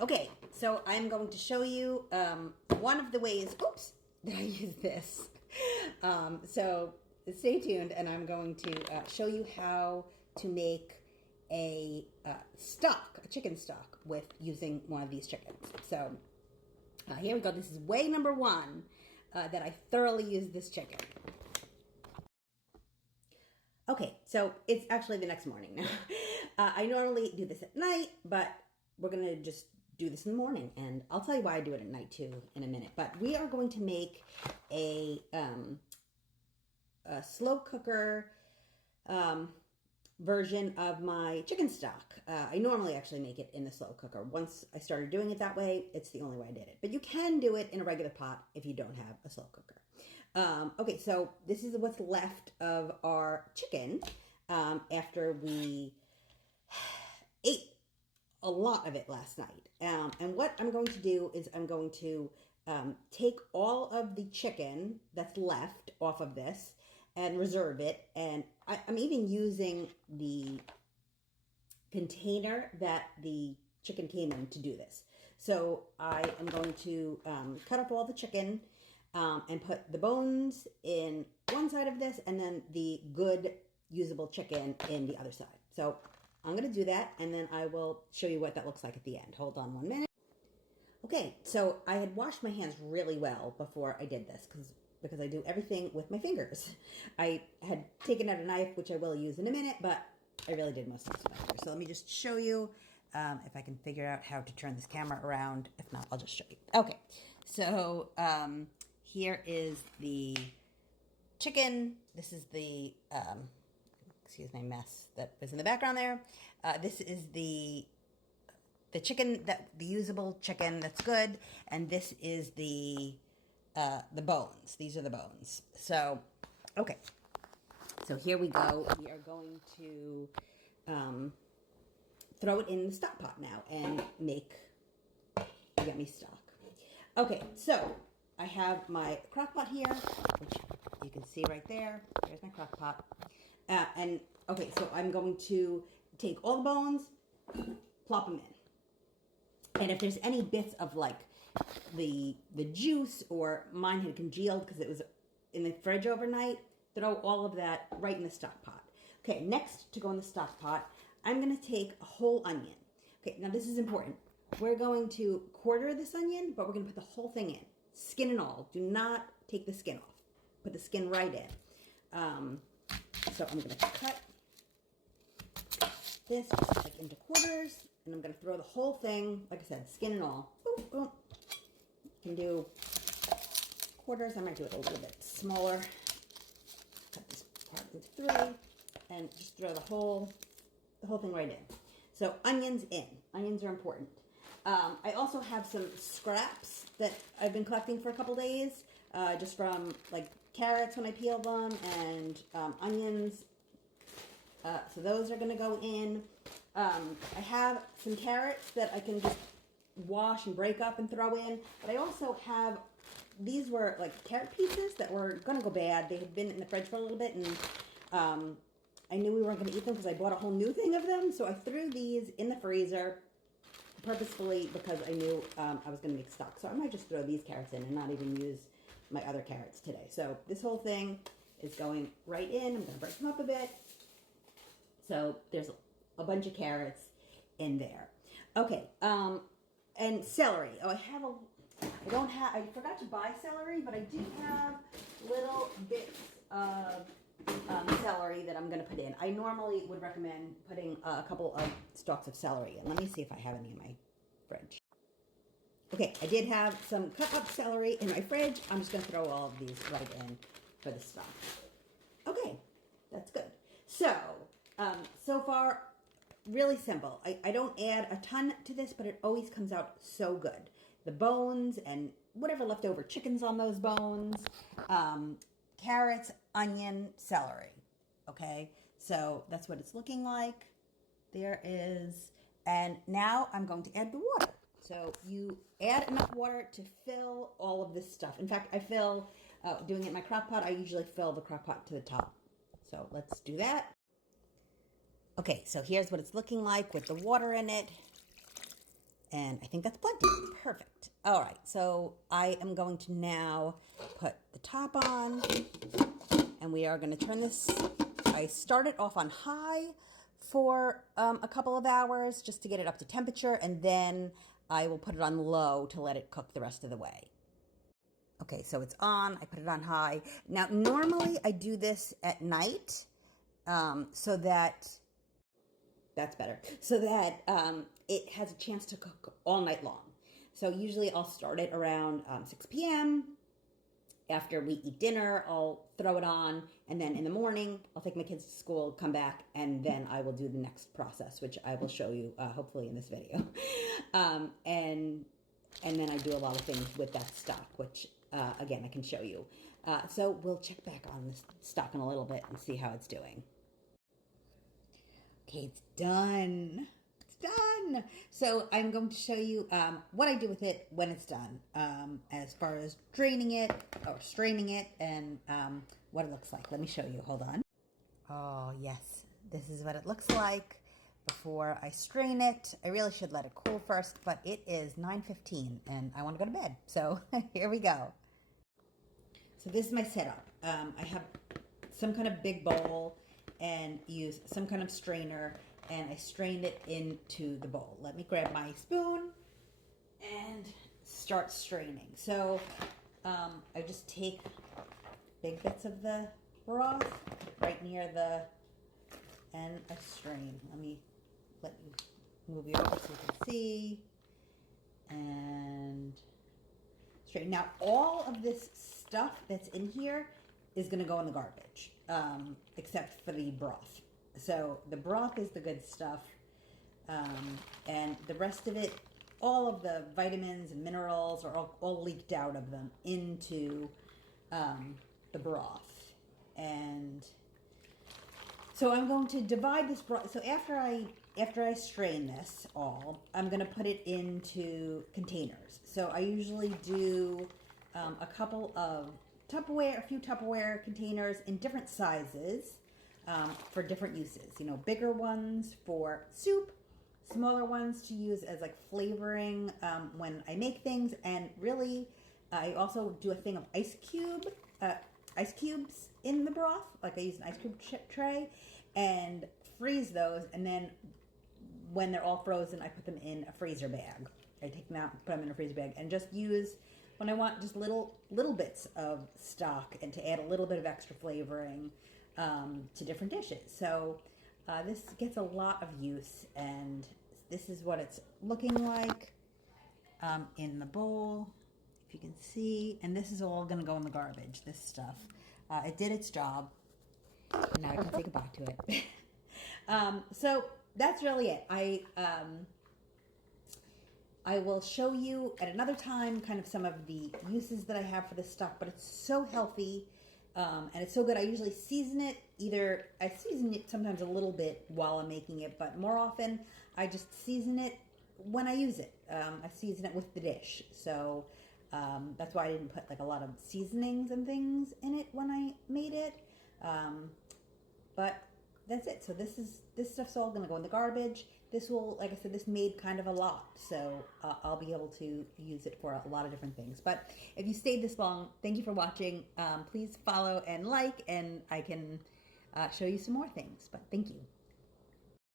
Okay, so I'm going to show you one of the ways, oops, that I use this. So stay tuned, and I'm going to show you how to make a stock, a chicken stock, with using one of these chickens. So here we go. This is way number one that I thoroughly use this chicken. Okay, so it's actually the next morning now. I normally do this at night, but we're going to just do this in the morning. And I'll tell you why I do it at night too in a minute. But we are going to make a slow cooker version of my chicken stock. I normally actually make it in the slow cooker. Once I started doing it that way, it's the only way I did it. But you can do it in a regular pot if you don't have a slow cooker. Okay, so this is what's left of our chicken after we ate a lot of it last night. And what I'm going to do is I'm going to take all of the chicken that's left off of this and reserve it. And I'm even using the container that the chicken came in to do this. So I am going to cut up all the chicken and put the bones in one side of this and then the good usable chicken in the other side. So I'm going to do that, and then I will show you what that looks like at the end. Hold on 1 minute. Okay, so I had washed my hands really well before I did this because I do everything with my fingers. I had taken out a knife, which I will use in a minute, but I really did most of this with my fingers. So let me just show you if I can figure out how to turn this camera around. If not, I'll just show you. Okay, so here is the chicken. This is the excuse my mess that was in the background there. This is the chicken, the usable chicken that's good, and this is the bones. These are the bones. So, okay. So here we go. We are going to throw it in the stock pot now and make yummy stock. Okay, so I have my crock pot here, which you can see right there. There's my crock pot. And okay, so I'm going to take all the bones, plop them in. And if there's any bits of like the juice, or mine had congealed because it was in the fridge overnight, throw all of that right in the stock pot. Okay, next to go in the stock pot, I'm going to take a whole onion. Okay, now this is important. We're going to quarter this onion, but we're going to put the whole thing in, skin and all. Do not take the skin off. Put the skin right in. So I'm going to cut this just like into quarters, and I'm going to throw the whole thing, like I said, skin and all. Boom, boom. You can do quarters. I might do it a little bit smaller. Cut this part into 3, and just throw the whole thing right in. So onions in. Onions are important. I also have some scraps that I've been collecting for a couple days, just from like carrots when I peel them, and onions. So those are going to go in. I have some carrots that I can just wash and break up and throw in. But I also have, these were like carrot pieces that were going to go bad. They had been in the fridge for a little bit, and I knew we weren't going to eat them because I bought a whole new thing of them. So I threw these in the freezer purposefully because I knew I was going to make stock. So I might just throw these carrots in and not even use my other carrots today. So this whole thing is going right in. I'm going to break them up a bit. So there's a bunch of carrots in there. Okay, and celery. Oh, I forgot to buy celery, but I do have little bits of celery that I'm going to put in. I normally would recommend putting a couple of stalks of celery in. Let me see if I have any in my fridge. Okay, I did have some cut up celery in my fridge. I'm just going to throw all of these right in for the stock. Okay, that's good. So far, really simple. I don't add a ton to this, but it always comes out so good. The bones and whatever leftover chicken's on those bones, carrots, onion, celery. Okay, so that's what it's looking like. There is, and now I'm going to add the water. So you add enough water to fill all of this stuff. In fact, I fill, doing it in my crock pot, I usually fill the crock pot to the top. So let's do that. Okay, so here's what it's looking like with the water in it. And I think that's plenty. Perfect. All right, so I am going to now put the top on, and we are going to turn this. I start it off on high for a couple of hours just to get it up to temperature, and then I will put it on low to let it cook the rest of the way. Okay, so it's on. I put it on high. Now, normally I do this at night so that that's better. So that it has a chance to cook all night long. So usually I'll start it around 6 p.m. After we eat dinner, I'll throw it on. And then in the morning, I'll take my kids to school, come back, and then I will do the next process, which I will show you hopefully in this video. And then I do a lot of things with that stock, which again, I can show you. So we'll check back on this stock in a little bit and see how it's doing. Okay, it's done. It's done. So I'm going to show you what I do with it when it's done, as far as draining it or straining it, and what it looks like. Let me show you. Hold on. Oh, yes. This is what it looks like before I strain it. I really should let it cool first, but it is 9:15 and I want to go to bed. So here we go. So this is my setup. I have some kind of big bowl and use some kind of strainer, and I strained it into the bowl. Let me grab my spoon and start straining. So I just take big bits of the broth right near the and I strain. Let me let you move you over so you can see and strain. Now all of this stuff that's in here is going to go in the garbage, except for the broth. So the broth is the good stuff, and the rest of it, all of the vitamins and minerals are all leaked out of them into the broth. And so I'm going to divide this broth. So after I strain this all, I'm going to put it into containers. So I usually do a couple of a few Tupperware containers in different sizes for different uses. You know, bigger ones for soup, smaller ones to use as like flavoring when I make things, and really, I also do a thing of ice cubes in the broth. Like I use an ice cube tray and freeze those, and then when they're all frozen, I put them in a freezer bag. I take them out, put them in a freezer bag, and just use when I want just little bits of stock and to add a little bit of extra flavoring to different dishes. So this gets a lot of use, and this is what it's looking like in the bowl, if you can see. And this is all going to go in the garbage, this stuff. It did its job. Now I can say goodbye to it. So that's really it. I will show you at another time kind of some of the uses that I have for this stuff, but it's so healthy and it's so good. I usually season it. I season it sometimes a little bit while I'm making it, but more often I just season it when I use it. I season it with the dish. So that's why I didn't put like a lot of seasonings and things in it when I made it. But that's it. So this stuff's all going to go in the garbage. This will, like I said, this made kind of a lot. So I'll be able to use it for a lot of different things. But if you stayed this long, thank you for watching. Please follow and like, and I can show you some more things. But thank you.